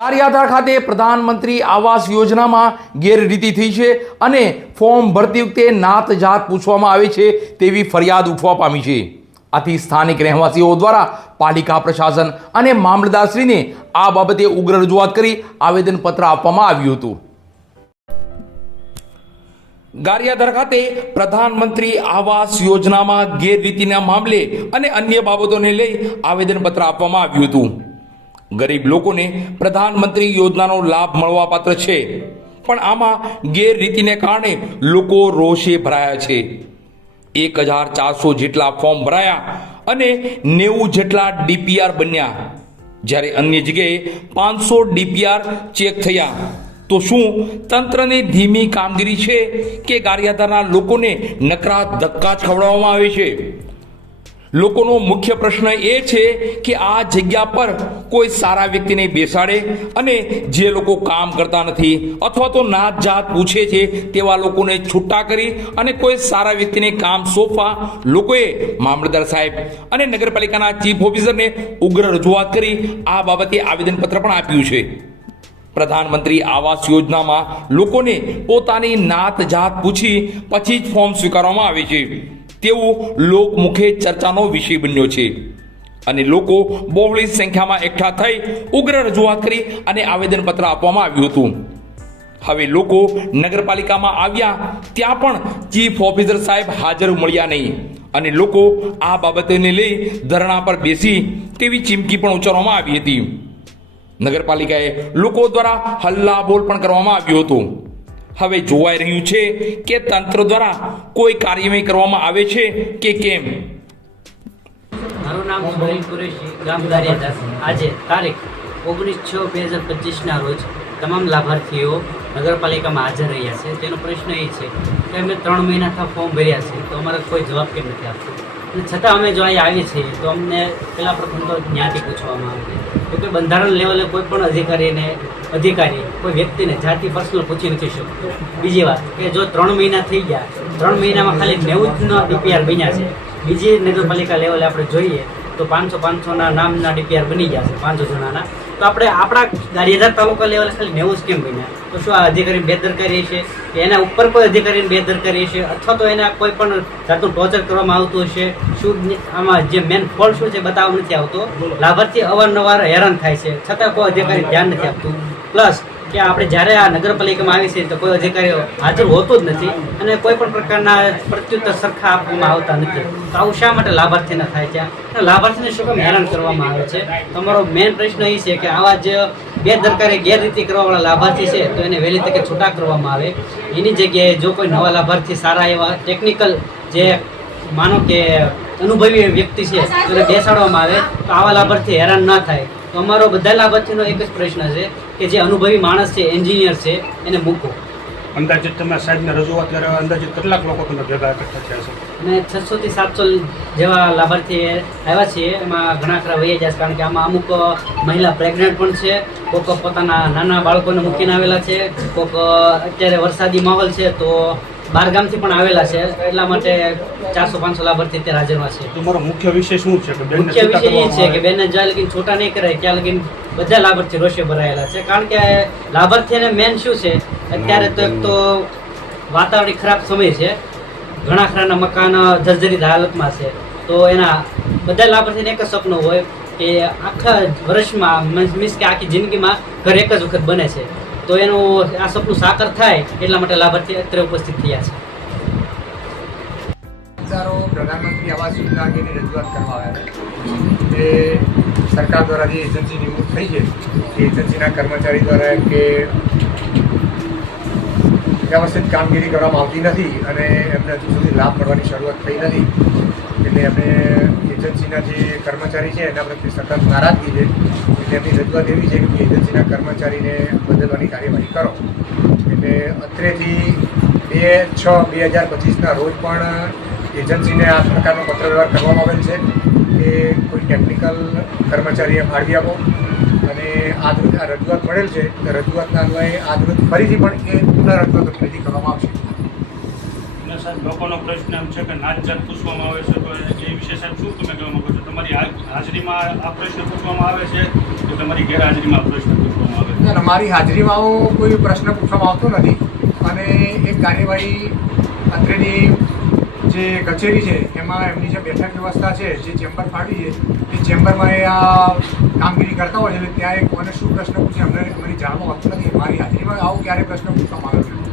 કાર્યાધાર ખાતે પ્રધાનમંત્રી આવાસ યોજનામાં ગેરરીતિ થઈ છે અને ફોર્મ ભરતી વખતે નાત જાત પૂછવામાં આવે છે તેવી ફરિયાદ ઉઠવા પામી છે. આથી સ્થાનિક રહેવાસીઓ દ્વારા પાલિકા પ્રશાસન અને મામલતદારશ્રીને આ બાબતે ઉગ્ર રજૂઆત કરી આવેદનપત્ર આપવામાં આવ્યું હતું. ગારિયાધાર ખાતે પ્રધાનમંત્રી આવાસ યોજનામાં ગેરરીતિના મામલે અને અન્ય બાબતોને લઈ આવેદનપત્ર આપવામાં આવ્યું હતું. ગરીબ લોકોને પ્રધાનમંત્રી યોજનાનો લાભ મળવાપાત્ર છે. પણ આમાં ગેરરીતિને કારણે લોકો રોષે ભરાયા છે. એક હજાર ચારસો જેટલા ફોર્મ ભરાયા અને નેવું જેટલા ડીપીઆર બન્યા. જ્યારે અન્ય જગ્યાએ પાંચસો ડીપીઆર ચેક થયા. તો શું તંત્રની ધીમી કામગીરી છે કે ગારિયાધારના લોકોને નકરા ધક્કા ખવડાવવામાં આવે છે? લોકોનો મુખ્ય પ્રશ્ન એ છે કે આ જગ્યા પર કોઈ સારા વ્યક્તિને બેસાડે અને જે લોકો કામ કરતા નથી અથવા તો નાત જાત પૂછે છે તેવા લોકોને છૂટા કરી અને કોઈ સારા વ્યક્તિને કામ સોંપવા લોકોએ મામલતદાર સાહેબ અને નગરપાલિકાના ચીફ ઓફિસરને ઉગ્ર રજૂઆત કરી આ બાબતે આવેદનપત્ર પણ આપ્યું છે. પ્રધાનમંત્રી આવાસ યોજનામાં લોકોને પોતાની નાત જાત પૂછી પછી જ ફોર્મ સ્વીકારવામાં આવે છે. તેવું લોકમુખે ચર્ચાનો વિષય બન્યો છે. અને લોકો બહોળી સંખ્યામાં એકઠા થઈ ઉગ્ર રજૂઆત કરી અને આવેદનપત્ર આપવામાં આવ્યું હતું. હવે લોકો નગરપાલિકામાં આવ્યા ત્યાં પણ ચીફ ઓફિસર સાહેબ હાજર મળ્યા નહીં. અને લોકો આ બાબતને લઈ ધરણા પર બેસી તેવી ચીમકી પણ ઉચ્ચારવામાં આવી હતી. નગરપાલિકાએ લોકો દ્વારા હલ્લા બોલ પણ કરવામાં આવ્યો હતો. હવે જોવાઈ રહ્યું છે કે તંત્ર દ્વારા કોઈ કાર્યવાહી કરવામાં આવે છે કે કેમ? મારું નામ સુનિલ કુરેશી ગામ ગારિયાદાસ આજે તારીખ ઓગણીસ છ બે હજાર પચીસના રોજ તમામ લાભાર્થીઓ નગરપાલિકામાં હાજર રહ્યા છે. તેનો પ્રશ્ન એ છે કે અમે ત્રણ મહિનાથી ફોર્મ ભર્યા છે, તો અમારે કોઈ જવાબ કેમ નથી આપતો? છતાં અમે જો અહીં આવીએ છીએ, તો અમને પહેલાં પ્રથમ તો જ્ઞાતિ પૂછવામાં આવે. છે તો કે બંધારણ લેવલે કોઈ પણ અધિકારીને અધિકારી, કોઈ વ્યક્તિને, જાતિ પર્સનલ પૂછી નથી શકતો. બીજી વાત કે જો ત્રણ મહિના થઈ ગયા, ત્રણ મહિનામાં ખાલી નેવું જ ડીપીઆર બન્યા છે. બીજી નગરપાલિકા લેવલે આપણે જોઈએ, તો પાંચસો પાંચસોના નામના ડીપીઆર બની ગયા છે, પાંચસો જણાના. તો આપણે આપણા ગારિયાધાર તાલુકા લેવલે ખાલી નેવું સ્કીમ કેમ બન્યા. તો શું આ અધિકારી બેદરકારી છે એના ઉપર કોઈ અધિકારીની બેદરકારી છે અથવા તો એના કોઈ પણ જાતનું ટોર્ચર કરવામાં આવતું હશે? શું આમાં જે મેન ફોલ્ટ શું છે બતાવવા નથી આવતો? લાભાર્થી અવારનવાર હેરાન થાય છે. છતાં કોઈ અધિકારી ધ્યાન નથી આપતું. પ્લસ કે આપણે જ્યારે આ નગરપાલિકામાં આવી છે તો કોઈ અધિકારીઓ હાજર હોતો જ નથી અને કોઈ પણ પ્રકારના પ્રત્યુત્તર સરખા આપવામાં આવતા નથી. તો આવું શા માટે લાભાર્થીને થાય છે? અને લાભાર્થીને શું કામ હેરાન કરવામાં આવે છે? તમારો મેઇન પ્રશ્ન એ છે કે આવા જ બેદરકારી, ગેરરીતિ કરવાવાળા લાભાર્થી છે તો એને વહેલી તકે છૂટા કરવામાં આવે. એની જગ્યાએ જો કોઈ નવા લાભાર્થી સારા એવા ટેકનિકલ જે માનો કે અનુભવી વ્યક્તિ છે એને બેસાડવામાં આવે તો આવા લાભાર્થી હેરાન ન થાય. તો અમારો બધા લાભાર્થીનો એક જ પ્રશ્ન છે કે જે અનુભવી માણસ છે એન્જિનિયર છે એને મૂકો. અંદાજિત તમે સાહેબને રજૂઆત કરવા અંદાજિત કેટલાક લોકો તમે ભેગા એકઠા થયા છે? અને છસો થી સાતસો જેવા લાભાર્થી આવ્યા છીએ. એમાં ઘણા ખરા વહી જાય છે કારણ કે આમાં અમુક મહિલા પ્રેગ્નન્ટ પણ છે. કોઈક પોતાના નાના બાળકોને મૂકીને આવેલા છે. કોઈક અત્યારે વરસાદી માહોલ છે તો બહારગામથી પણ આવેલા છે એટલા માટે ચારસો પાંચસો લાભાર્થી અત્યારે હાજરમાં છે. તમારો મુખ્ય વિષય શું છે? મુખ્ય વિષય એ છે કે બેન જ્યાં લગીન છૂટા નહીં કરાય ત્યાં લગીન બધા લાભાર્થી રોષે ભરાયેલા છે. કારણ કે લાભાર્થીને મેન શું છે? અત્યારે તો એક તો વાતાવરણ ખરાબ સમય છે. ઘણા ખરાના મકાન જર્જરિત હાલતમાં છે. તો એના બધા લાભાર્થીને એક જ સપનું હોય કે આખા વર્ષમાં મીન્સ કે આખી જિંદગીમાં ઘર એક જ વખત બને છે. તો એનું આ સપનું સાકર થાય એટલા માટે લાભાર્થી અત્યારે ઉપસ્થિત થયા છે. પ્રધાનમંત્રી આવાસ યોજના અંગેની રજૂઆત કરવા આવ્યા એ સરકાર દ્વારા જે એજન્સી નિમણૂક થઈ છે, એ એજન્સીના કર્મચારી દ્વારા કે વ્યવસ્થિત કામગીરી કરવામાં આવતી નથી અને એમને હજુ સુધી લાભ મળવાની શરૂઆત થઈ નથી. એટલે અમે એજન્સીના જે કર્મચારી છે, એના પ્રત્યે સતત નારાજગી છે એટલે એમની રજૂઆત એવી છે કે એજન્સીના કર્મચારીને બદલવાની કાર્યવાહી કરો. એટલે અત્રેથી બે છ બે હજાર પચીસના રોજ પણ એજન્સીને આ પ્રકારનો પત્ર વ્યવહાર કરવામાં આવેલ છે કે કોઈ ટેકનિકલ કર્મચારીએ ફાળવી આપો. અને આ રજૂઆત મળેલ છે, તો રજૂઆતના અન્વયે આ ફરીથી પણ એ પુનઃ રજૂઆત ફરીથી કરવામાં આવશે. લોકોનો પ્રશ્ન એમ છે કે નાત જાત પૂછવામાં આવે છે, તો એ વિશે સાહેબ શું તમે કહેવા માંગો છો? તમારી હાજરીમાં આ પ્રશ્ન પૂછવામાં આવે છે કે તમારી ગેરહાજરીમાં પ્રશ્ન પૂછવામાં આવે મારી હાજરીમાં આવો કોઈ પ્રશ્ન પૂછવામાં આવતો નથી. અને એક કાર્યવાહી અત્રેની જે કચેરી છે, એમાં એમની જે બેઠક વ્યવસ્થા છે, જે ચેમ્બર ફાળવી છે, એ ચેમ્બરમાં એ આ કામગીરી કરતા હોય છે, એટલે ત્યાં એક મને શું પ્રશ્ન પૂછે અમને મને જાણવા આવતું નથી. મારી હાજરીમાં આવું ક્યારે પ્રશ્ન પૂછવામાં આવ્યો